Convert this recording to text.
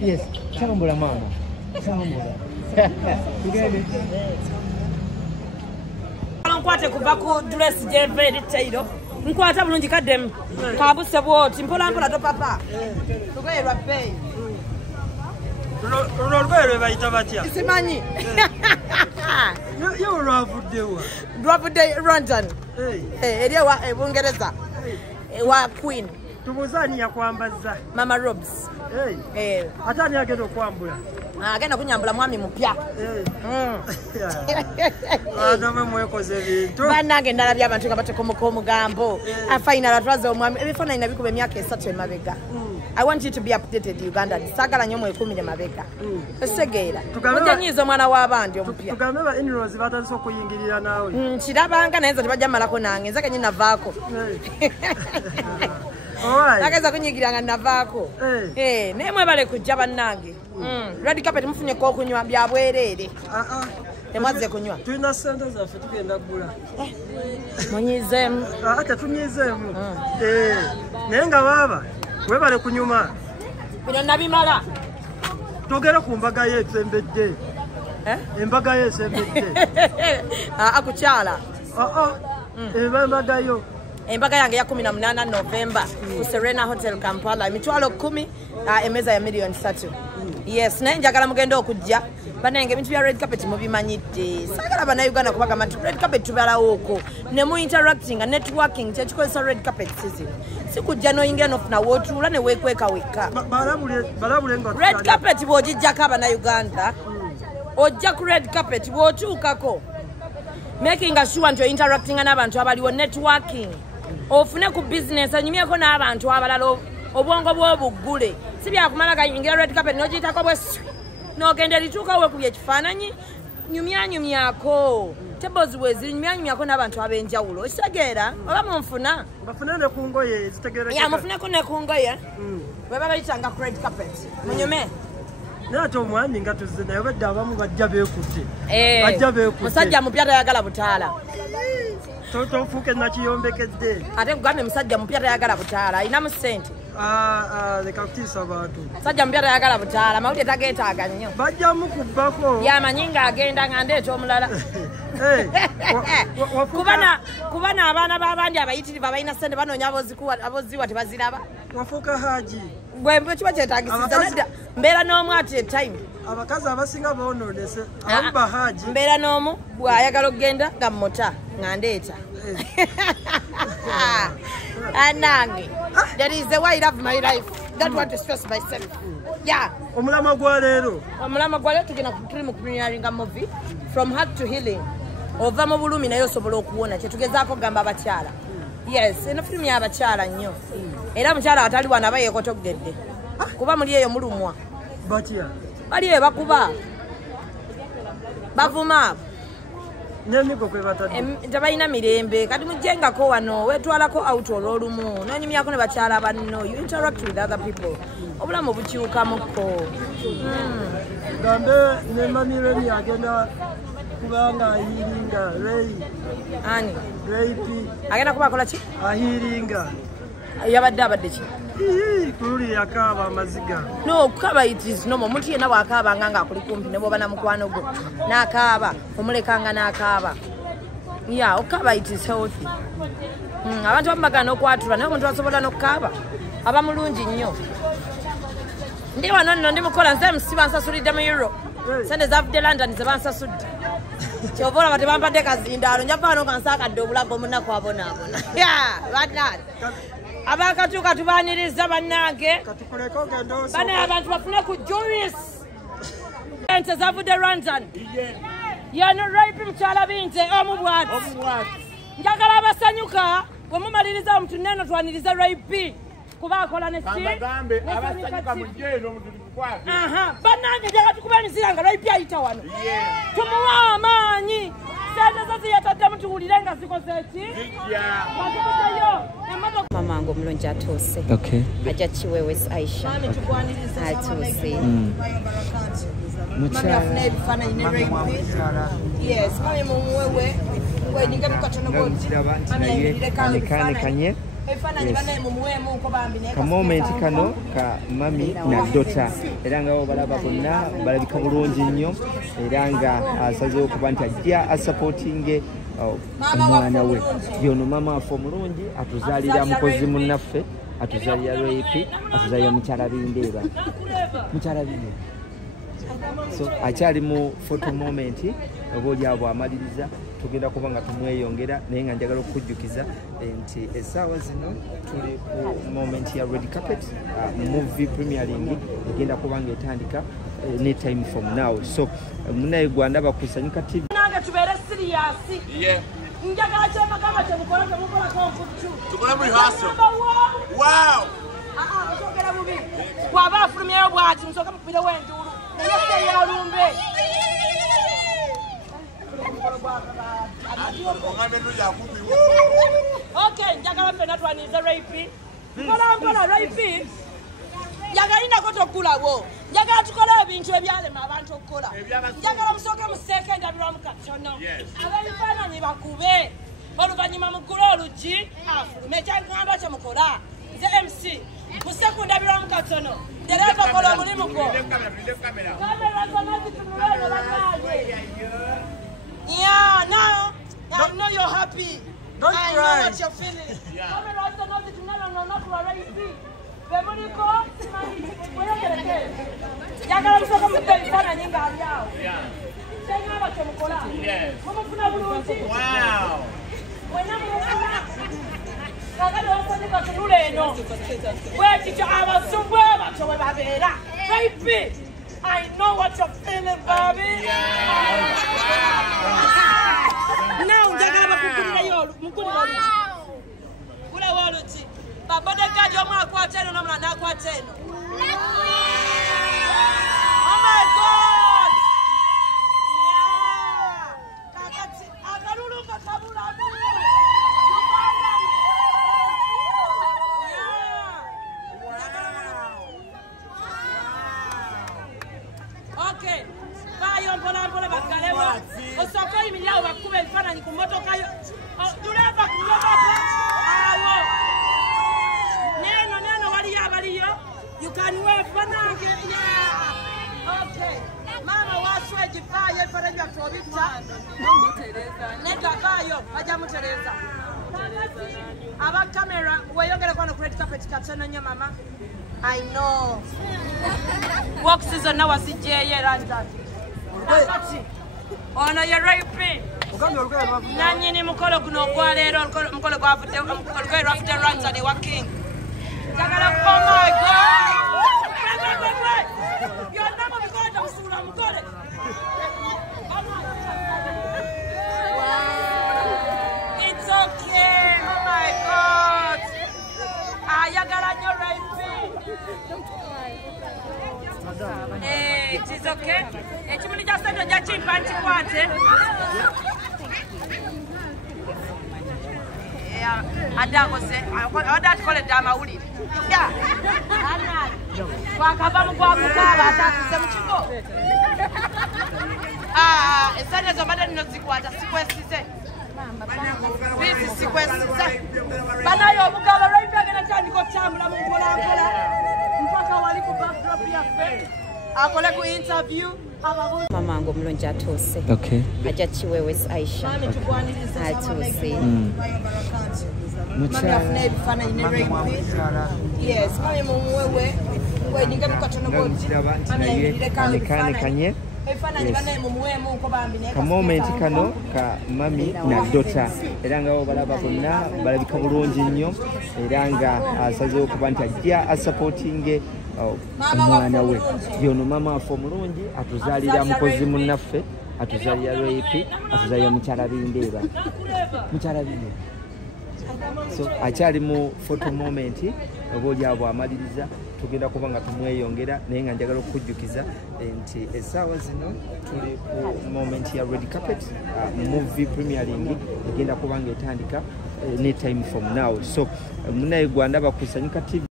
Yes, tambula mama. Tambula. Tugende. Nkwate kuva ku dress jeve tailo. Nkwata bulungi kadem. Kabuse bwoti mpola mpola to papa. Tugoyerwa pay. Lolwere bayita batya. Simanyi. Yo lwavuddewa. Lwavudde London. Eriwa Bungereza. Wa Queen. Tubuzani yakwambaza. Mama Robs. Atani agenda okwambula. Agenda kunyambula mwami mupya. Adama mwekoze bintu. Banange ndalabya abantu nga bateko omugambo. Final atwaze omwami. Ebifana inabikuba emyaka 3 emabega. I want you to be updated Uganda. Sagala nyo mwe 10 emabega. Esegeera. Ojanyizo mwana w'abandi omupya. Tugambe ba in-laws batandise okuyingirira naawe. Kirabanga nayenza tebajja malako nange. Nzake nyina vaako. Alright. Nageza kunyigiranga navaako. Nemwe bale kujja bannange. Red carpet mufunye ko kunywa bya bwerere. Temwaze kunywa. Tulina sente zaffe tugenda kugula. Munyizemu. Ate tunyizemu. Naye nga baba webale kunyuma. Bino nabimala. Togera ku mbaga y'esembedde. Embaga y'esembedde. Akukyala. Embaga yo. Embaga yange ya 18 November ku Serena Hotel Kampala. Emitwalo 10 emeza ya million 3. Yes, naye njagala mugenda okujja. Banenge ebintu bya red carpet mubimanyidde. Sagala bana Uganda kubaga mantu red carpet tubalawo okwo. Ne mu interacting and networking kyekikozesa red carpet season. Sikujja noyingira nofuna wotula ne wekweka weka. Balabule nga red carpet bwogijjako abana Uganda. Ojja ku red carpet bwotuukako. Making sure nti interacting n'abantu abaliwo networking. Ofune ku business anyumyeko n'abantu abalala obwongo bw'obuggule. Si byakumala kayingira red carpet n'ogiyitako bwesi. N'ogenda lituuka we kubye kifaananyi nyumyako. Tables wezi nyumyako n'abantu ab'enjawulo. Ekitegeera oba munfuna. Bafune ne ku ngoye zitegeerekeka. Ya mufuneko ne ku ngoye. Bwe bayitanga ku red carpet. Munyume. Nato omwami nga tuzze naye badde abamu bajja beekutte. Bajja beekutte. Musajja mupya tayagala butaala. Tofuuke nakiyombekedde. Ate kugambye musajja mupya tayagala butaala. Alina mu ssente. Leka kutiisa bantu. Musajja mupya tayagala butaala. Mawulire tageetaaga nnyo. Bajjamu kubbako. Yamanyi ng'agenda nga ndeeta omulala. Kubana abaana b'abandi abayitirivu abalina ssente banoonya aboziwa tebaziraba. Wafuuka haji. Bwe kiba kyetaagisiza nedda mbeera n'omu ati time. Abakazi abasinga boononese abamu bahaji. Mbeera n'omu bw'ayagala okugenda nga mmota nga ndeeta. Anange, that is the way I love my life. Don't want to stress myself. Yeah. Omulama gwa leero. Omulama gwa leero tugenda mu premiering movie From Heart to Healing. Ova mu bulumi naye osobola okuwona kyetugezaako gamba abakyala. Yes, eno film y'abakyala nnyo. Era mukyala atali wana aba yeekotogedde. Kuba muli eyo mulumwa. Batya. Bali eyo bakuba. Bavuma. N'emigo kwe batadde. Tebalina mirembe. Kati mujjengako wano weetwalako out olw'olumu. N'onyumyako ne bakyala banno. You interact with other people. Obulamu bukyukamuko. Gambe ne mami Remi agenda kubanga ahiringa Ray. Ani? Ray P. Agenda kuba akola ki? Ahiringa. Yabadde ki? Kululi yakaaba amaziga. No, kukaba it is normal. Omuntu yenna bw'akaaba nga akuli kumpi ne bw'oba na mukwano gwo. N'akaaba, omulekanga n'akaaba. Yeah, okukaba it is healthy. Abantu bamagana okwatula naye omuntu asobola n'okukaaba. Aba mulungi nnyo. Ndi wano nno ndi mukola nze musiba nsasulidde mu euro. Sente zavudde London ze bansasudde. Kyova olaba tebampadde kazindaalo nja vaano nga nsaakadde obulago omunaku abonaabona. Bannange. Abakatuuka tubaaniriza bannange. Bane abantu bafune ku juris. Ente zavudde London. Yano rape mukyala binte omubwati. Njagala abasanyuka bwe mumaliriza omuntu neno twaniriza rape. Kuba akola ne si. Abagambe abasanyuka mu jjeero omuntu tukwate. Bannange njagala tukuba emisira nga rape ayita wano. Tumuwa amaanyi. Sente zo ziyatadde mutuwulire nga zikoze ki? Mamange omulungi atuuse. Okay. Ajja Kiweewes Aisha. Atuuse. Mami afuna ebifaananyi ne rape. Yes, mami mumuwewe. Wenyige mukatono bwoti. Mami ayimirire kandi ebifaananyi. ka moment kano ka mami na dota era nga balaba bonna balabika bulungi nnyo era nga asazeewo okuba nti ajja asupporting omwana we yono mama affe omulungi atuzaalira mukozi munnaffe atuzaalira lwepi atuzaalira mukyala bindeeba mukyala bindeeba so akyali mu photo moment obaoli abo amaliriza tugenda kuba nga tumweyongera naye nga njagala okukujjukiza nti essaawa zino tuli ku moment ya red carpet movie premiering egenda kuba nga etandika ne time from now so munaye gwandaba ku Nsanyuka TV nange tubeere serious njagala kyemagamba kyemukola temukolako tukole mu rehearsal. Wow! osogera bubi bw'aba afulumyeyo bw'ati musooke mukubirewo enduulu naye seyalumbe okay njagala ffenna twaniriza rapi mpolampola rapi njagalinako tokulabo njagala tukole ebintu ebyalema abantu okukola njagala musooke museeko endabirwamu katono abebifaananyi bakube oluvannyuma muggule olugi afulume ekyaŋŋamba kyemukola nze mc museku ndabirwamu katono dereva kola omulimu gwo kamera zonna zitunuleno bakaye yeah now I know you're happy. Don't I cry. know what you're feeling. Kamera zonna zitunuleno nakularapi bemuliko njagala musooka mudde ebifaananyi ng'ali awo kyeŋŋamba kyemukola mumufuna bulungi wena mumufuna kakati wasanika tunula eno bwekityo abasumbu batyo bwe babeera baby I know what you're feeling baby now njagala bakugulirayo mugulira oluki gulawo oluki babodegadi omu akwata eno n'omulala n'akwata eno oh my god yeah kakati akalulu kakabulamu okay bayo mpolampola baggalewo osooka oyimirirawo bakuba ebifaananyi ku mmotoka yo tuleva ku mmotoka awo neno waliyo abaliyo you can wave banange yeah okay mama waswe givaayo ebifaananyi byaffe obitta nedda vaayo bajja mutereza aba kamera weyongereko no ku red carpet katono nnyo mama I know walks zonna wazijjeeyo era ndati kakati ono ye rapi nanyini mukolo guno ogwaleero mukolo gwavudde olugoye lwafudde ranza ne wa king njagala oh my god byonna mubikole temusuula mukole it's okay oh my god ayagala nnyo rapi it is okay ekimuli kya sente ojja kimpa nkikwate adakose abadde atukoledde amawulire twakava mu gwakukaaba atatuse mu kifo esente zo mbadde nino zikwata sikwesize bizi sikwesize banayo omugabo lwaivi agenda tandika okutambula mu mpolampola mpaka wali ku backdrop yaffe akole ku interview Mama ngo mulungi atuuse. okay Ajja kiwewe Aisha. mami tugwaniriza Atuuse. mami afuna ebifaananyi ne rapi yes mami mumuwewe wenyige mukatono boti mami ayimireko kanikanye ebifaananyi banaye mumuweemu nko bambi naye ka moment kano ka mami na dota era nga balaba bonna balabika bulungi nnyo era nga asazeewo okuba nti ajja asupporting omwana we yono mama affe omulungi atuzaalira mukozi munnaffe atuzaalira lwepi atuzaalira mukyala bindeeba mukyala bindeeba so akyali mu photo moment obaoli abo amaliriza tugenda kuba nga tumweyongera naye nga njagala okukujjukiza nti essaawa zino tuli ku moment ya red carpet movie premiering egenda kuba nga etandika ne time from now so munaye gwandaba ku Nsanyuka TV